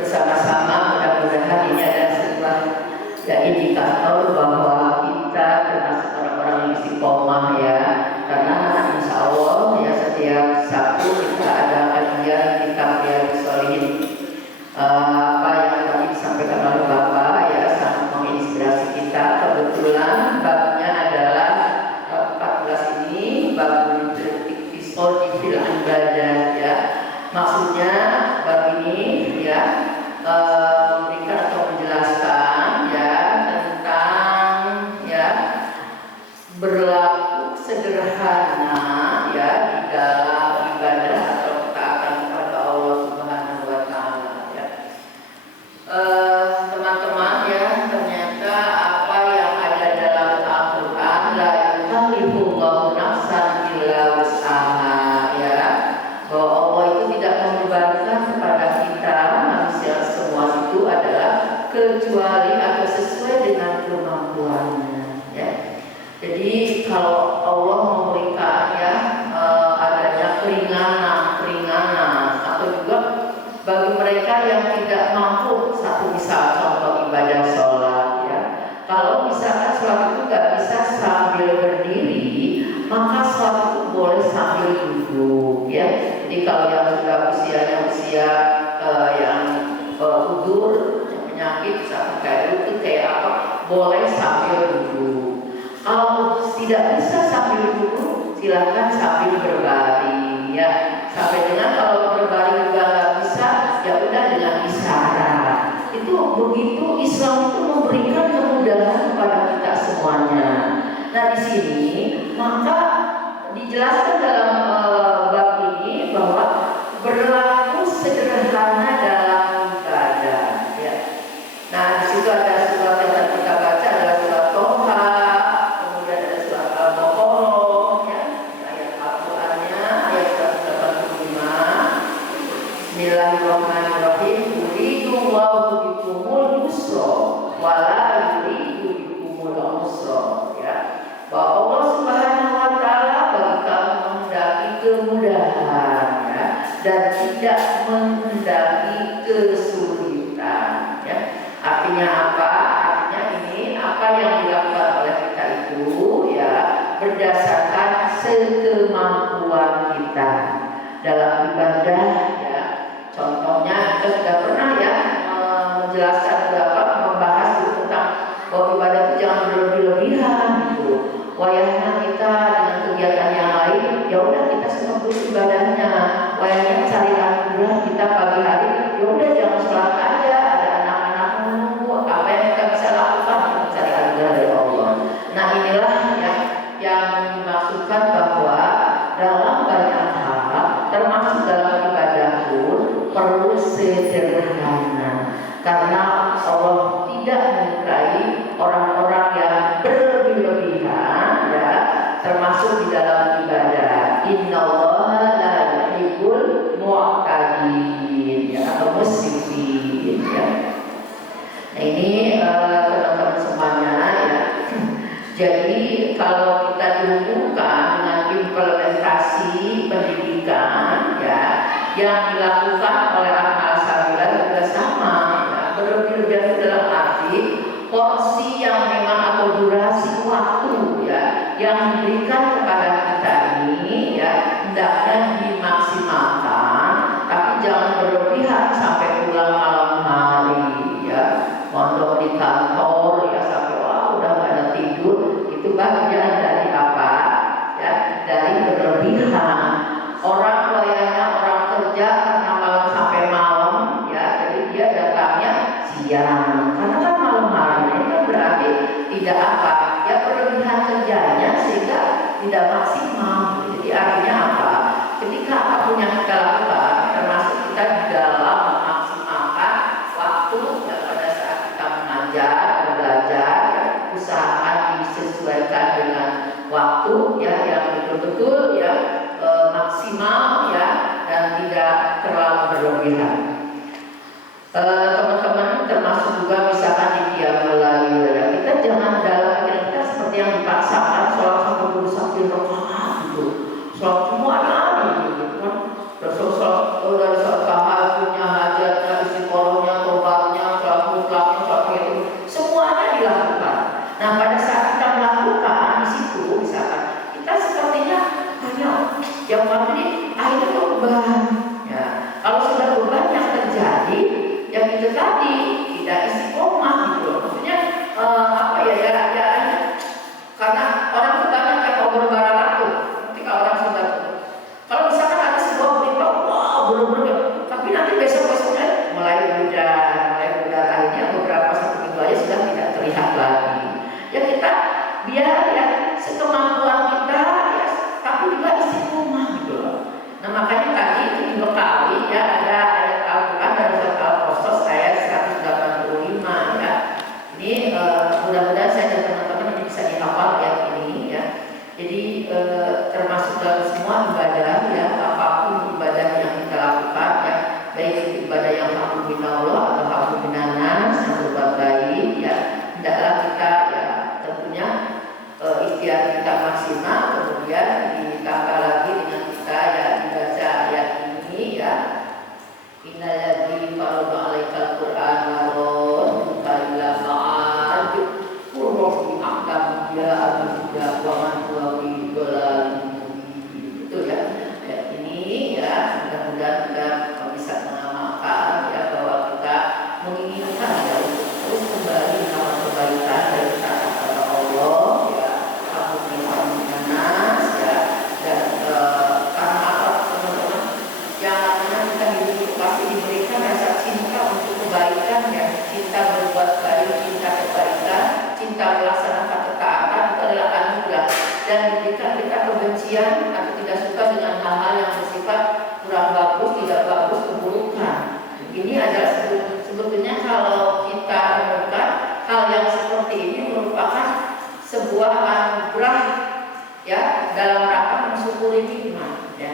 bersama-sama. Mudah-mudahan ini adalah sebuah ya, indikator bahwa kita termasuk orang-orang yang istiqomah ya, karena insya Allah ya setiap Sabtu kita ada kajian kitab Riyadhus Shalihin. Apa yang tadi disampaikan oleh Bapak ya sangat menginspirasi kita. Kebetulan babnya adalah 14 ini bab Fisqul fil ibadah ya. Maksudnya bab ini ya memberikan atau menjelaskan ya tentang ya berlaku sederhana ya di dalam ibadah atau ketaatan kepada Allah Subhanahu wa taala ya. Teman-teman ya, ternyata apa yang ada dalam Al-Qur'an la yukallifullahu nafsan illa wus'aha ya. Bahwa Allah itu tidak membebankan kepada kita manusia semua itu adalah kecuali atau sesuai dengan kemampuannya ya. Jadi kalau Allah memberikan ya adanya keringanan atau juga bagi mereka yang tidak mampu, satu misal contoh ibadah sholat ya. Kalau misalkan sholat itu nggak bisa sambil berdiri, maka sholat itu boleh sambil duduk ya. Jadi kalau yang sudah usia yang udur, penyakit misalkan kayak itu kayak apa, boleh sambil duduk. Kalau tidak bisa sambil duduk, silakan sambil berbaring ya. Sampai dengan kalau berbaring juga nggak bisa, ya udah dengan isyarat. Itu begitu Islam itu memberikan kemudahan kepada kita semuanya. Nah di sini maka dijelaskan dalam bab ini bahwa berlaku sederhana dalam ibadah ya. Nah di situ ada surat yang tadi kita baca adalah surat Toha, kemudian ada surat Al-Baqarah ya, ayat Al-Qur'annya ayat 185. Bismillahirrahmanirrahim. Yuridullahu bikumul yusra wa la yuridu bikumul usra ya. Bahwa Allah Subhanahu wa taala bagi kamu menghendaki kemudahan ya, dan tidak menghendaki kesulitan ya. Artinya apa? Artinya ini apa yang dilakukan oleh kita itu ya berdasarkan sekemampuan kita dalam ibadah ya. Contohnya kita sudah pernah ya menjelaskan beberapa membahas tentang bahwa ibadah itu jangan berlebih-lebihan gitu. Wayahnya kita dengan kegiatan yang lain, ya udah kita senang ibadahnya. Wayahnya cari anugerah kita pagi hari, ya udah jangan sholat aja, ada anak-anak menunggu, apa yang kita bisa lakukan untuk cari anugerah dari Allah. Nah inilah ya yang dimaksudkan bahwa dalam banyak hal, termasuk dalam ibadah pun perlu sederhana, karena Allah tidak menyukai orang-orang yang berlebih-lebihan ya, termasuk di dalam ibadah. Innallaha la yuhibbul mu'tadin ya, atau musrifin ya. Nah ini teman-teman semuanya ya. Jadi kalau kita dihubungkan dengan implementasi pendidikan ya yang dilakukan oleh anak Al-Sabila juga sama ya, berlebih-lebihan dalam arti porsi yang memang atau durasi waktu ya yang diberikan kepada kita ini ya hendaknya dimaksimalkan, tapi jangan berlebihan sampai pulang malam hari ya, mondok di kantor ya sampai wah udah gak ada tidur. Itu bagian dari apa ya, dari berlebihan. Orang wayahnya orang kerja karena malam sampai malam ya, jadi dia datangnya siang karena kan malam hari ini kan berarti tidak apa ya, berlebihan kerjanya sehingga tidak maksimal. Jadi artinya apa, ketika apapun yang kita lakukan termasuk kita di dalam memaksimalkan waktu ya, pada saat kita mengajar belajar ya, usahakan disesuaikan dengan waktu ya yang betul-betul ya maksimal ya dan tidak terlalu berlebihan. Teman-teman termasuk juga misalkan di qiyamul lail ya, kita jangan dalam pikiran kita seperti yang dipaksakan sholat sampai 21 rakaat gitu, sholat semua ada gitu kan, sholat dari sholat tahajudnya, hajatnya, istiqorohnya Tapi nanti besok-besoknya mulai hujan akhirnya beberapa satu minggu aja sudah tidak terlihat lagi. Ya kita biar ya sekemampuan kita ya, tapi juga istiqomah gitu loh. Nah makanya tadi itu dibekali ya ada ayat Al-Quran dari surat Al-Qasas ayat 185 ya. Ini mudah-mudahan saya dan teman-teman bisa dihafal ayat ini ya. Jadi termasuk dalam semua ibadah ya, apapun ibadah yang kita lakukan ya, baik ibadah yang haqqun minallah atau haqqun minanas yang berbuat baik ya, hendaklah kita ya tentunya ikhtiar kita maksimal, kemudian ditambah lagi dengan kita ya dibaca ayat ini ya, innal ladzi farada 'alaikal qur'ana radduka ila ma'ad qurratu aqdam ya abida wa man huwa fi dhalalin itu ya. Ini ya mudah-mudahan kita bisa mengamalkan ya bahwa kita menginginkan ya untuk terus kembali melakukan kebaikan dari kita kepada Allah ya, alhamdulillah ya. Dan karena apa teman-teman, yang namanya kita hidup itu pasti diberikan rasa cinta untuk kebaikan ya, cinta berbuat baik, cinta kebaikan, cinta melaksanakan ketaatan itu adalah anugerah, dan diberikan kita kebencian atau tidak suka dengan hal-hal yang bersifat kurang bagus, tidak bagus, keburukan. Ini adalah sebetulnya kalau kita menemukan hal yang seperti ini merupakan sebuah anugerah ya dalam rangka mensyukuri nikmat ya.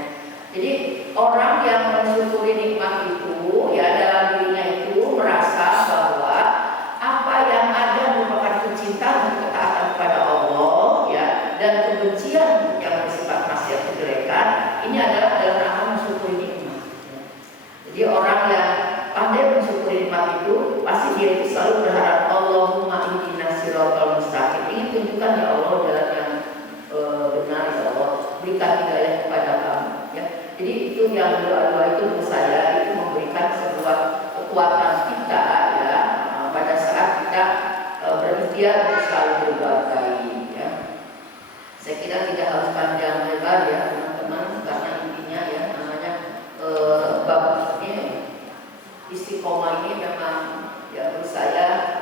Jadi orang yang mensyukuri nikmat itu ya dalam dirinya itu merasa bahwa apa yang ada merupakan kecintaan dan ketaatan kepada Allah ya, dan kebencian yang bersifat maksiat kejelekan ini adalah dalam rangka mensyukuri nikmat ya. Jadi orang yang pandai mensyukuri nikmat itu pasti dia itu selalu berharap Allahumma ihdinas siratal mustaqim, ingin tunjukkan ya Allah jalan yang benar ya Allah, berikan hidayah kepada kami ya. Jadi itu yang doa-doa itu menurut saya itu memberikan sebuah kekuatan kita ya pada saat kita berikhtiar untuk selalu berbuat baik ya. Saya kira tidak harus panjang lebar ya teman-teman, karena intinya ya namanya bab ini istiqomah ini memang ya menurut saya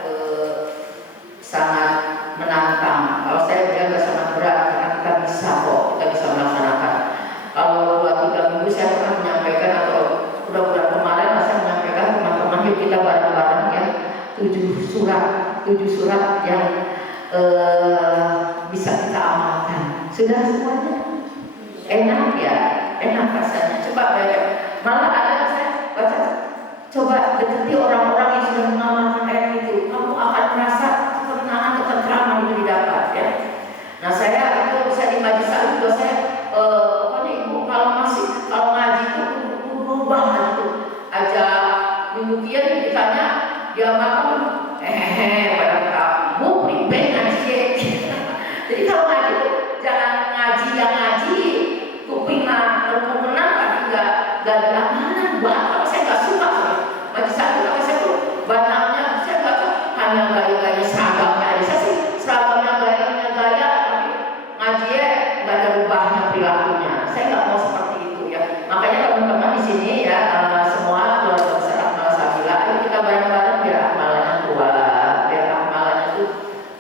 sangat menantang. Kalau saya bilang sangat berat karena kita bisa kok, kita bisa melaksanakan. Kalau 2-3 minggu saya pernah menyampaikan atau udah bulan kemarin saya menyampaikan teman-teman yuk kita bareng-bareng ya 7 surat yang bisa kita amalkan. Sudah semuanya enak ya, enak rasanya. Coba baca, malah ada saya baca, coba dekati orang-orang yang sudah mengamalkan ayat itu, kamu akan merasa ketenangan, ketentraman itu didapat ya. Nah saya itu saya di majelis juga saya kalau ngaji itu berubah itu aja minggu kian ditanya dia makan pada kamu pribadi ngaji. Jadi kalau ngaji itu jangan ngaji yang ngaji kupingnya terkenal tapi enggak diamanan buat apa, saya nggak suka majelis kalau saya tuh banyaknya saya nggak suka hanya gaya-gaya seragamnya aja. Saya sih seragamnya gaya tapi ngaji ya nggak ada rubahnya perilakunya. Saya nggak mau seperti itu ya. Makanya teman-teman di sini ya semua keluarga besar Akmal Sabila, ayo kita bareng-bareng biar amalannya kuat, biar amalannya itu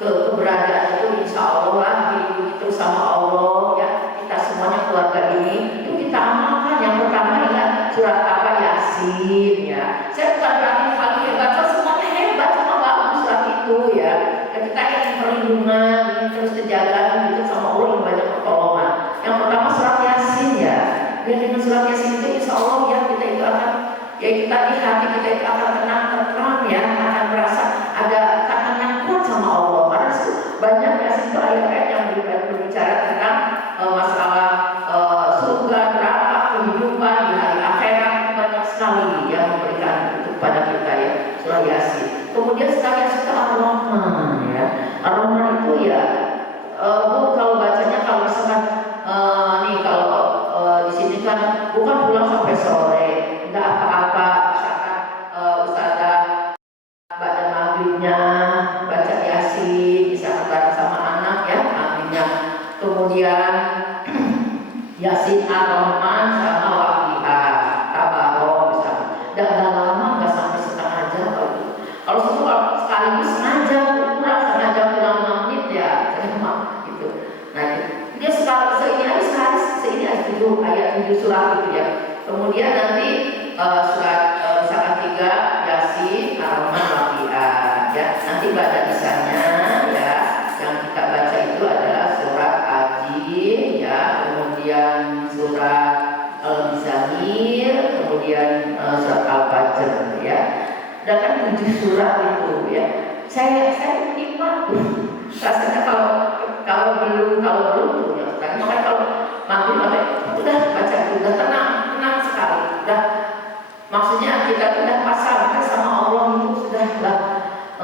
keberadaan itu insya Allah lah dilindungi terus sama Allah ya. Kita semuanya keluarga ini itu kita amalkan. Yang pertama ingat surat apa, Yasin ya. Saya bukan berarti paling hebat, semuanya hebat sama bagus surat itu ya. Dan kita ingin perlindungan, ingin terus terjaga gitu sama Allah yang banyak pertolongan. Yang pertama surat Yasin ya. Dan dengan surat Yasin itu insya Allah ya kita itu akan ya kita di hati kita itu akan tenang, terang ya, akan merasa ada ikatan yang kuat sama Allah. Karena banyak Yasin itu ayat-ayat yang berbicara tentang masalah surga, neraka, kehidupan di hari akhirat, banyak sekali yang memberikan itu kepada kita ya surah Yasin. Kemudian setelah Yasin itu Ar-Rahman ya. Ar-Rahman itu ya kalau bacanya kalau misalkan nih kalau di sini kan bukan pulang sampai sore, enggak apa-apa, misalkan Ustazah baca maghribnya baca Yasin, misalkan bareng sama anak ya maghribnya, kemudian Yasin Ar-Rahman sama Waqiah Tabarok misalkan. Kemudian nanti surat misalkan 3 Yasin, Ar-Rahman, Waqiah ya. Nanti baca lisannya ya. Yang kita baca itu adalah surat Al-Jin ya, kemudian surat Al-Muzamil, kemudian surat Al-Fajr ya. Ada kan 7 surat itu ya. Saya nikmat rasanya kalau belum tuh ya. Makanya kalau maghrib udah baca itu udah tenang sekali. Udah maksudnya kita udah pasrah sama Allah itu sudahlah.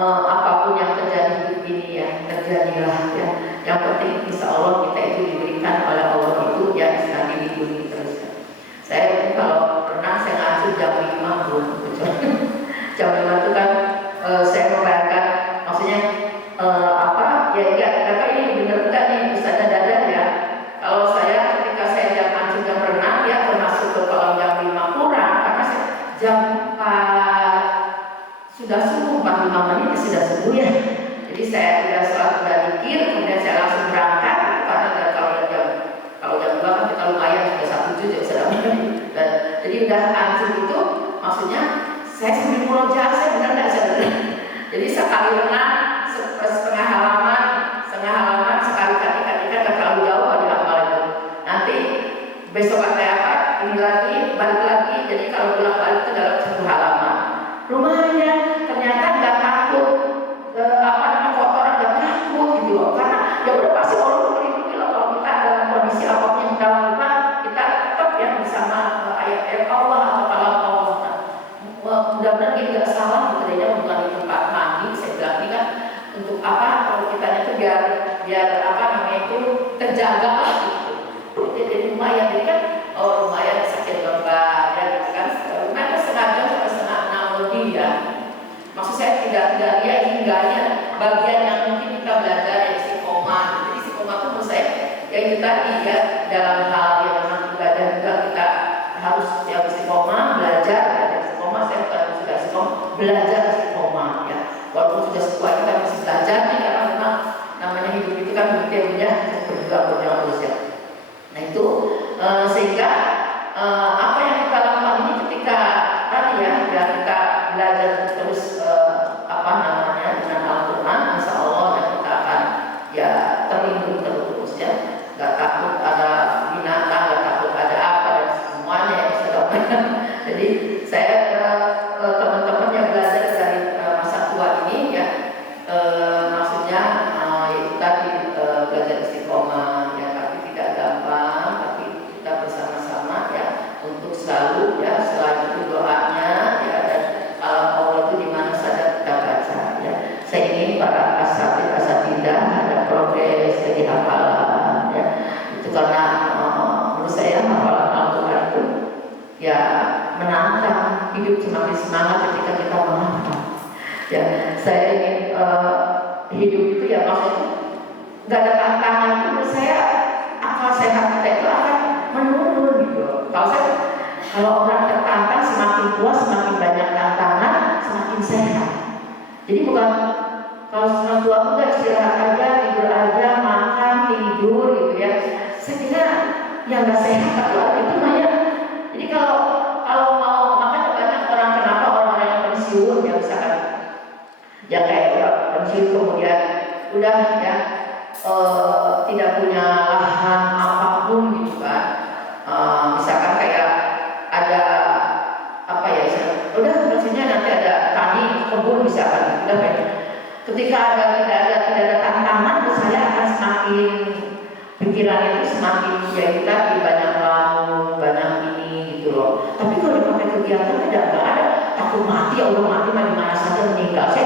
Apapun yang terjadi hidup ini ya terjadilah ya. Yang penting insya Allah kita itu diberikan oleh Allah itu ya nanti dilindungi terus. Saya kalau renang saya ngaji jam 5 belum jam 5 itu kan saya membayangkan maksudnya kakak ini benar enggak nih bisa dada ya. Kalau saya ketika saya jam renang ya termasuk ke kolam jam 5 kurang karena saya jam 4 sudah subuh 45 menit sudah subuh ya. Jadi saya sudah sholat sudah dikir kemudian saya langsung berangkat karena kalau jam 2 kan kita lumayan sudah 1 juz sudah dan jadi udah anjing itu maksudnya saya sambil murojaah saya benar nggak saya benar. Jadi sekali renang setengah halaman sekali kali kan terlalu jauh kalau dihafal itu. Nanti besok ada ini lagi balik lagi. Jadi kalau pulang balik itu dalam 1 halaman. Lumayan ternyata nggak takut kotoran nggak takut gitu loh. Karena ya udah pasti Allah melindungi loh kalau kita dalam kondisi apapun yang kita lakukan kita tetap ya bersama ayat-ayat Allah atau kalam Allah. Mudah-mudahan ini nggak salah gitu ya bukan di tempat mandi. Saya bilang ini kan untuk apa kalau kita itu biar itu terjaga lah gitu. Jadi lumayan jadi kan lumayan sakit lembab ya gitu kan. Lumayan sengaja sampai setengah 6 lebih ya. Maksud saya tidak ya hingganya bagian yang mungkin kita belajar yang istiqomah. Jadi istiqomah itu menurut saya yang kita ya dalam hal yang memang ibadah juga kita harus ya istiqomah belajar istiqomah. Saya bukan sudah istiqomah belajar istiqomah ya. Walaupun sudah sesuai kita masih belajar nih karena memang namanya hidup itu kan begitu ya berjuang terus ya. Nah itu sehingga apa yang kita lakukan ini ketika tadi ya kita belajar terus dengan Al-Quran, insya Allah dan kita akan ya terlindung terus ya. Gak takut ada binatang, gak takut ada apa dan semuanya yang sudah jadi saya teman-teman yang belajar dari masa tua ini ya maksudnya yaitu tadi belajar istiqomah ya, tapi tidak gampang, tapi kita bersama-sama ya untuk selalu ya selain itu doanya ya dan Allah itu di mana saja kita baca ya. Saya ingin para asatidah ada progres jadi hafalan ya. Itu karena menurut saya hafalan Al-Quran itu ya menantang hidup semakin semangat ketika kita menghafal. Ya, saya ingin hidup itu ya maksudnya nggak ada tantangan itu menurut saya akal sehat kita itu akan menurun gitu. Kalau orang tertantang semakin tua semakin banyak tantangan semakin sehat. Jadi bukan kalau semakin tua udah istirahat aja tidur aja makan tidur gitu ya. Saya kira yang nggak sehat itu banyak. Jadi kalau mau makanya banyak orang kenapa orang-orang yang pensiun ya misalkan ya kayak pensiun kemudian udah ya tidak punya lahan apapun gitu kan. Misalkan kayak ada apa ya udah maksudnya nanti ada tani kebun misalkan udah kan. Ketika tidak ada tantangan saya akan semakin pikiran itu semakin ya kita di banyak laut banyak ini gitu loh. Tapi kalau dipakai kegiatan tidak ada takut mati ya udah mati di mana saja meninggal. Saya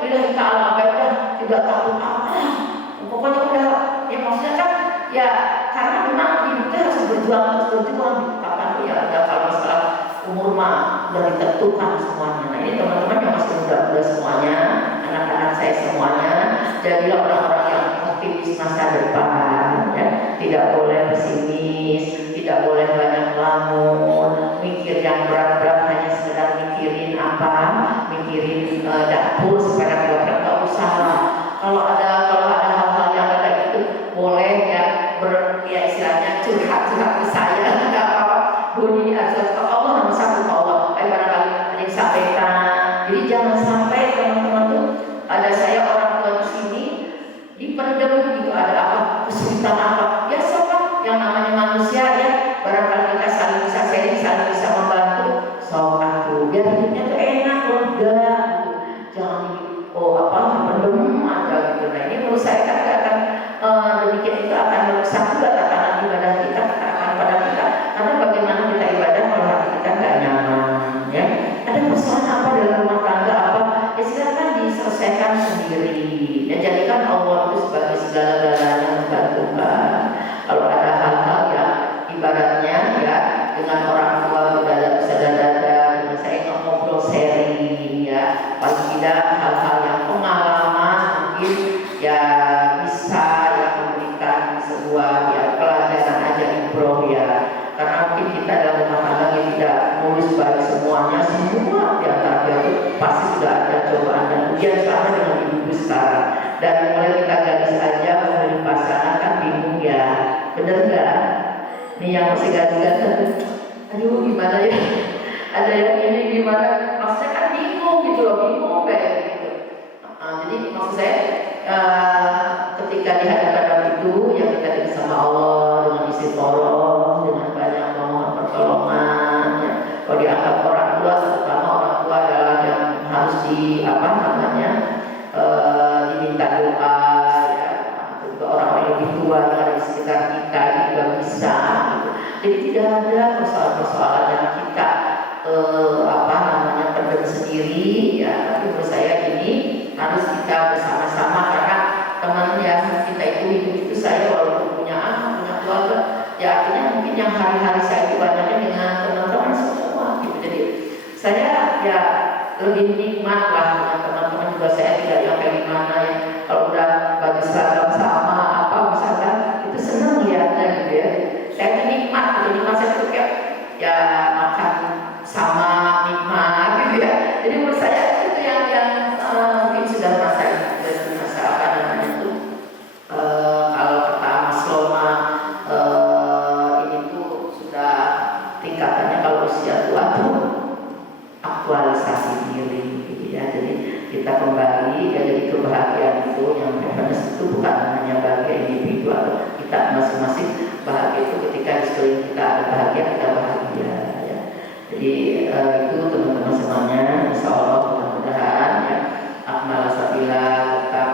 bilang kita udah tidak takut apa. Pokoknya udah ya maksudnya kan ya karena memang hidupnya harus berjuang kapan ya udah kalau masalah umur mah udah ditentukan semuanya. Nah ini teman-teman yang masih muda-muda semuanya, anak-anak saya semuanya, jadilah orang-orang yang optimis masa depan ya. Tidak boleh pesimis, tidak boleh banyak ngelamun, mikir yang berat-berat hanya sekedar mikirin mikirin dapur supaya tidak usaha. Kalau ada hal-hal yang kayak gitu boleh ya istilahnya curhat ke saya, nggak apa-apa. Bunyi azab Allah biar hidupnya tuh enak, lega gitu. Jangan pendem aja gitu. Nah ini menurut saya kan akan demikian itu akan merusak juga tatanan ibadah kita pada kita. Karena bagaimana kita ibadah kalau hati kita nggak nyaman, ya. Ada persoalan apa dalam rumah tangga apa? Ya silakan diselesaikan sendiri. Ya jadikan Allah itu sebagai segala-galanya membantukan. Kalau ada hal-hal yang ibaratnya ya dengan orang tua sudah bisa dada dengan saya ngobrol sharing ya, paling tidak hal-hal yang pengalaman mungkin ya bisa ya memberikan sebuah ya pelajaran aja ibrah ya, karena mungkin kita dalam rumah tangga yang tidak mulus baik semuanya, semua di antara itu pasti sudah ada cobaan dan ujian sama dengan ibu sekarang. Dan mulai kita gadis aja memilih pasangan kan bingung ya, bener nggak? Nih yang masih gadis-gadis, aduh gimana ya? Ada yang ini gimana? Maksudnya kan bingung gitu loh, bingung kayak gitu. Jadi maksud saya ketika dihadapkan itu yang kita diberi sama Allah dengan istiqoroh, dengan banyak mohon pertolongan. Ya. Kalau dianggap orang tua, terutama orang tua adalah yang harus diminta doa ya, juga orang-orang lebih tua yang ada di sekitar kita juga bisa gitu. Jadi tidak ada persoalan-persoalan yang kita pendem sendiri ya, tapi menurut saya ini harus kita bersama-sama karena teman yang kita itu hidup itu saya walaupun punya anak, punya keluarga ya artinya mungkin yang hari-hari saya itu banyaknya dengan teman-teman semua gitu. Jadi saya ya lebih nikmat lah dengan teman-teman juga, saya tidak yang kayak gimana ya kalau udah baju seragam sama apa misalkan itu seneng lihatnya gitu ya, saya itu nikmat gitu. Nikmat saya itu kayak ya makan sama nikmat gitu ya. Jadi menurut saya itu yang mungkin sudah masa apa namanya itu kalau kata Mas Loma ini tuh sudah tingkatannya kalau usia tua tuh aktualisasi diri gitu ya. Jadi kita kembali ya, jadi kebahagiaan itu yang happiness itu bukan hanya bahagia individual, kita masing-masing bahagia itu ketika di sekeliling kita ada bahagia, kita bahagia ya. Jadi itu teman-teman semuanya, insya Allah mudah-mudahan ya akmal sabila tetap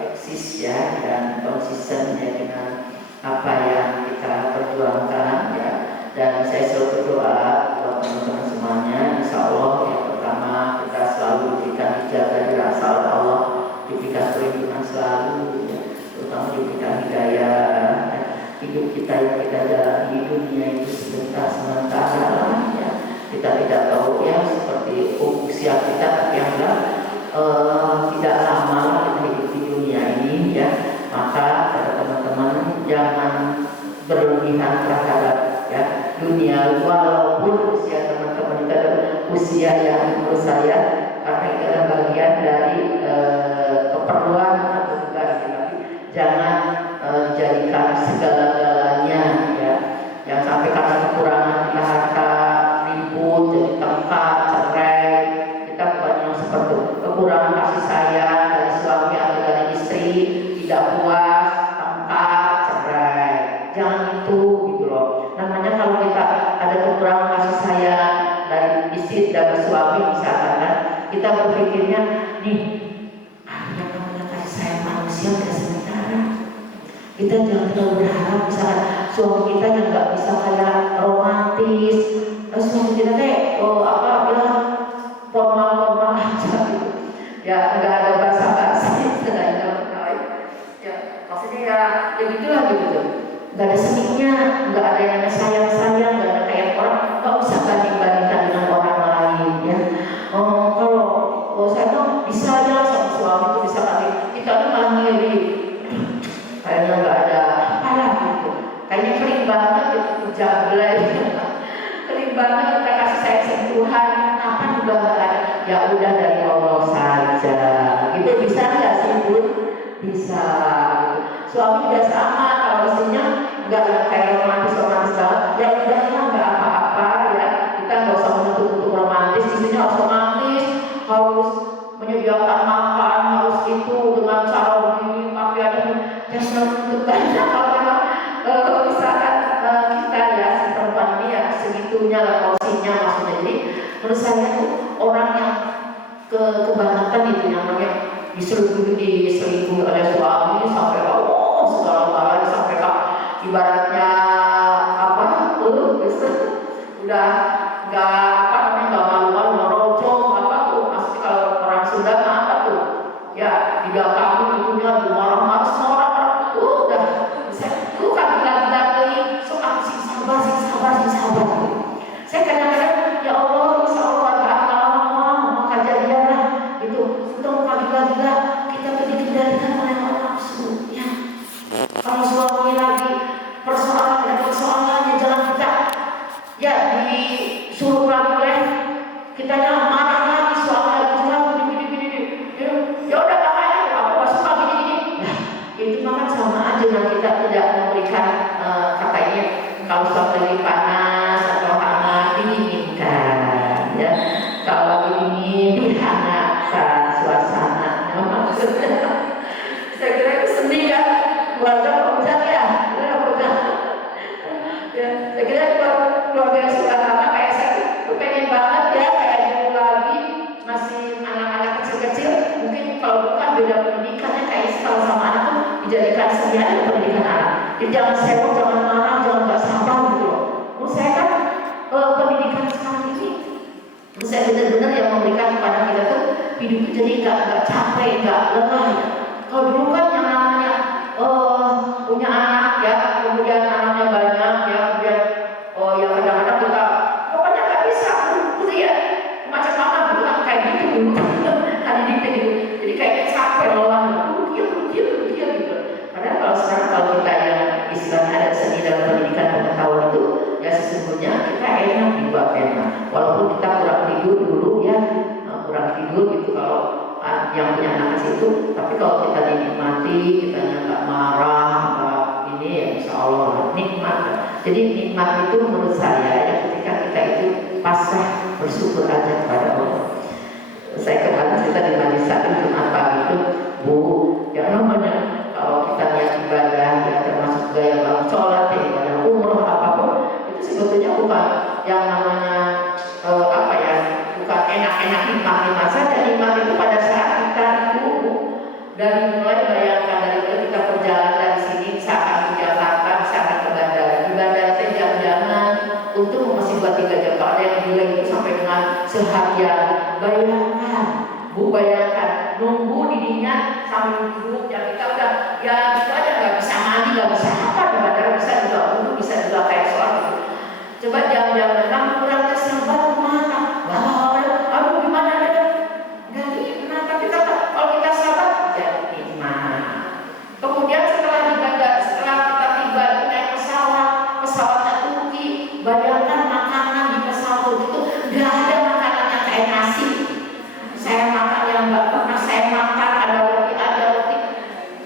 eksis ya dan konsisten ya dengan apa yang kita perjuangkan ya. Dan saya selalu berdoa buat teman-teman semuanya, insya Allah yang pertama kita selalu diberikan dijaga dirasa oleh Allah, diberikan perlindungan selalu ya, terutama diberikan hidayah ya. Hidup kita yang kita jalani dunia itu sebentar sementara ya. Kita tidak tahu ya seperti usia kita, tapi yang tidak lama kita hidup di dunia ini ya. Maka teman-teman jangan berlebihan terhadap ya dunia, walaupun usia teman-teman itu adalah usia yang menurut saya karena itu adalah bagian dari keperluan atau tugas, tapi jangan dijadikan segala-galanya ya. Yang sampai karena kekurangan kita harta ribut, jadi tengkar, cerai. Kita bukan yang seperti itu. Kekurangan kasih sayang dari suami atau dari istri, tidak puas, tengkar, cerai. Jangan itu gitu loh. Namanya kalau kita ada kekurangan kasih sayang dari istri dan suami misalkan kan, kita berpikirnya nih yang namanya kasih sayang manusia tidak sementara. Kita jangan terlalu berharap misalkan suami kita yang nggak bisa kayak romantis, suami kita bilang formal aja gitu. Ya nggak ada basa-basi, ya maksudnya ya gitulah gitu. Nggak ada seninya, nggak ada yang namanya sayang-sayang, nggak ada kayak orang, nggak usah banding-bandingkan dengan orang lain ya. Kalau saya tuh bisa aja sama suami tuh bisa kali, kita tuh malah ngiri, kayaknya nggak ada apa gitu, kayaknya kering banget gitu, jablay, kering banget kita kasih saya sentuhan, apa juga nggak ada, ya udah dari Allah saja, gitu bisa nggak sih Bun? Bisa. Suami juga sama, kalau istrinya nggak kayak romantis banget, ya udahlah nggak apa-apa ya, kita nggak usah menuntut untuk romantis, istrinya harus romantis, harus menyediakan makan, harus itu dengan cara begini, pakaiannya jangan menuntut banyak. Kalau memang misalkan kita ya si perempuan ini ya segitunya lah porsinya maksudnya, jadi menurut saya tuh orang yang kebangetan itu yang namanya diselingkuhi oleh suami sampai segala-galanya sampai ibaratnya apa udah nggak apa namanya nggak malu-malu merojok apa tuh pasti kalau orang Sunda apa tuh ya tidak kamu itunya marah-marah semua orang udah tuh kan gila-gila so aku sih sabar saya kadang-kadang ya Allah insya Allah maka jadilah itu untuk gila-gila kita dikendalikan oleh nafsu ya kalau suami lagi persoalannya jangan kita ya disuruh lagi kita marah lagi suami lagi gini ya udah makanya aku suka gini nah itu maka sama aja kalau kita tidak memberikan katanya kalau suami lagi panas atau hangat dinginkan ya kalau ini dihangatkan suasananya saya kira itu seni kan keluarga pemuda ya saya kira keluarga yang sederhana kayak saya pengen banget ya kayak dulu lagi masih anak-anak kecil-kecil mungkin kalau bukan beda pendidikannya kayak kalau sama anak tuh dijadikan seni aja pendidikan anak jadi jangan sewot, jangan marah, jangan gak sabar gitu loh menurut saya kan pendidikan sekarang ini menurut saya benar-benar yang memberikan kepada kita tuh hidup itu jadi gak capek, gak lelah ya kalau dulu kan yang namanya punya anak ya kemudian anaknya banyak ya kemudian ya kadang-kadang kita pokoknya gak bisa gitu ya macam apa gitu kan kayak gitu dulu hari ini gitu jadi kayaknya capek lelah gitu padahal kalau sekarang kalau kita yang istilahnya ada seni dalam pendidikan pengetahuan itu ya sesungguhnya kita enak juga enak walaupun kita kurang tidur dulu ya kurang tidur gitu kalau yang punya anak kecil itu tapi kalau kita dinikmati kita nggak marah nggak ini ya insya Allah nikmat jadi nikmat itu menurut saya ya ketika kita itu pasrah bersyukur aja kepada Allah saya kemarin cerita di Manisa Jumat pagi itu Bu yang namanya kalau kita niat ibadah ya termasuk gaya bangun sholat ya ibadah umroh apapun itu sebetulnya bukan yang namanya apa ya bukan enak-enak nikmat saja nikmat itu pada saat kita itu dari mulai bayangkan dari mulai kita perjalanan dari sini misalkan ke Jakarta misalkan ke bandara di bandara teh jangan untuk masih buat 3 jam ada yang delay itu sampai dengan seharian bayangkan nunggu dirinya sambil duduk ya kita udah ya gitu aja nggak bisa mandi nggak bisa apa di bandara bisa juga duduk bisa juga kayak sholat gitu coba jam-jam kamu kurang tersabar kemana aduh gimana nggak gimana tapi kata kalau kita sabar ya gimana kemudian setelah kita tiba naik pesawatnya Turki bayangkan makanan di pesawat itu nggak ada makanan yang kayak nasi saya makan yang nggak pernah saya makan ada roti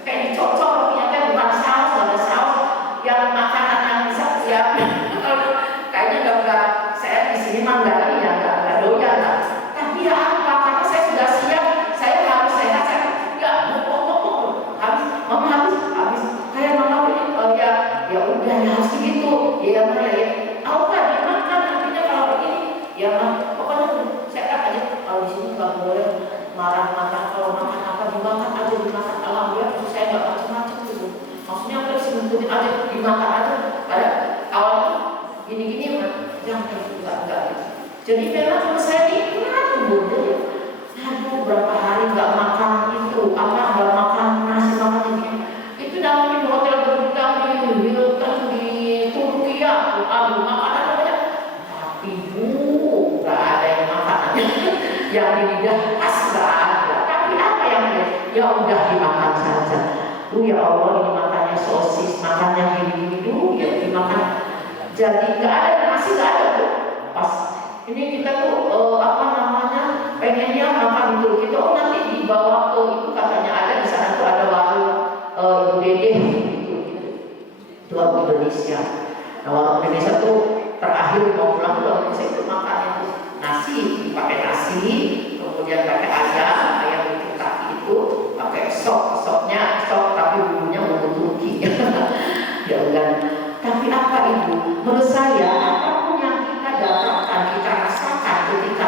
kayak dicocok rotinya kan bukan saus ada saus yang makanan yang bisa ya kayaknya nggak saya di sini mah nggak doyan lah tapi ya apa karena saya sudah siap saya harus sehat saya nggak habis kayak mama ini ya udah ya harus gitu ya aku nggak dimakan nantinya kalau begini ya mah pokoknya saya aja kalau di sini nggak boleh marah-marah kalau makan apa dimakan aja dimakan alhamdulillah terus saya nggak macam-macam gitu maksudnya apa disebutin aja dimakan aja pada awalnya gini-gini jangan gitu nggak gitu jadi memang kalau saya nikmat tuh aduh berapa hari nggak makan itu apa nggak makan nasi makan ini itu namanya di hotel berbintang di Hilton di Turki ya aduh makanan namanya tapi nggak ada yang makanannya yang di lidah pas nggak ada tapi apa yang ya udah dimakan saja ya Allah ini makannya sosis makannya gini-gini dulu ya dimakan jadi nggak ada nasi nggak ada tuh pas ini kita tuh apa namanya pengennya makan di Turki itu nanti dibawa ke itu katanya ada di sana tuh ada warung Ibu Dede gitu warung Indonesia nah warung Indonesia tuh terakhir mau pulang ke Indonesia itu makannya tuh nasi pakai nasi kemudian pakai ayam bikin kaki itu pakai sopnya tapi bumbunya bumbu Turki ya udah tapi apa itu menurut saya apapun yang kita dapatkan kita rasakan ketika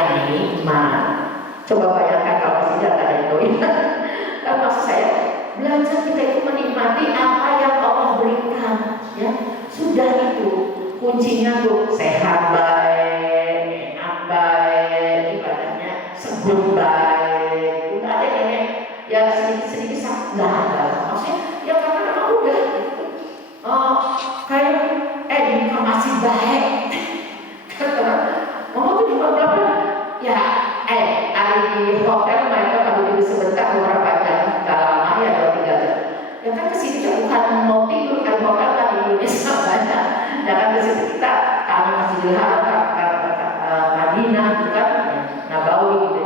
yang nikmat. Coba bayangkan kalau tidak ada yang doyan. Kan maksud saya belajar kita itu menikmati apa yang Allah berikan, ya. Sudah itu kuncinya tuh sehat baik, enak baik, ibadahnya sebut baik. Udah ada yang ya sedikit-sedikit sakit nggak ada. Maksudnya ya karena memang udah gitu. Kayak ini masih baik. Mama tuh cuma berapa? Ya, hari di hotel mereka kalau tidur sebentar beberapa jam, gak lama ya 2-3 jam. Ya kan kesini kan bukan mau tidur kan hotel kan di Indonesia banyak. Ya kan kesini kita kami masih di Madinah itu kan, Nabawi gitu.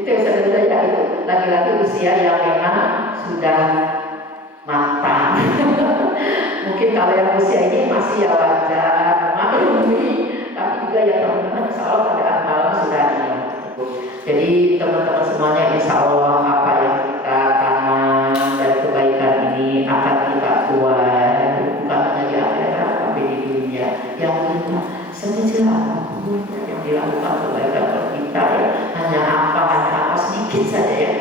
Itu yang saya ya itu lagi-lagi usia yang memang sudah matang. Mungkin kalau yang usia ini masih ya wajar, maklumi. Tapi juga ya teman-teman insya Allah pada amalan sudah ada. Jadi teman-teman semuanya insya Allah apa yang kita tanam dari kebaikan ini akan kita buat bukan hanya di akhirat tapi di dunia yang kita sekecil apapun yang dilakukan kebaikan untuk kita ya hanya apa sedikit saja ya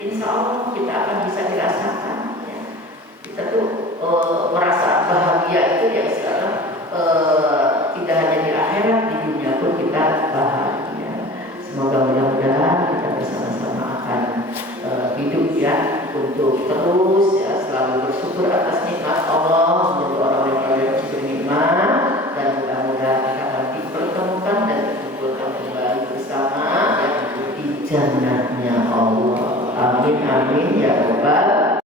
insya Allah kita akan bisa dirasakan ya. Kita tuh merasa bahagia itu ya sekarang tidak hanya di akhirat, di dunia pun kita bahagia. Semoga mudah-mudahan kita bersama-sama akan hidup ya untuk terus ya selalu bersyukur atas nikmat Allah menjadi orang-orang yang bernikmat dan mudah-mudahan kita akan dipertemukan dan dikumpulkan kembali bersama ya di jannahnya Allah. Amin amin ya rabbal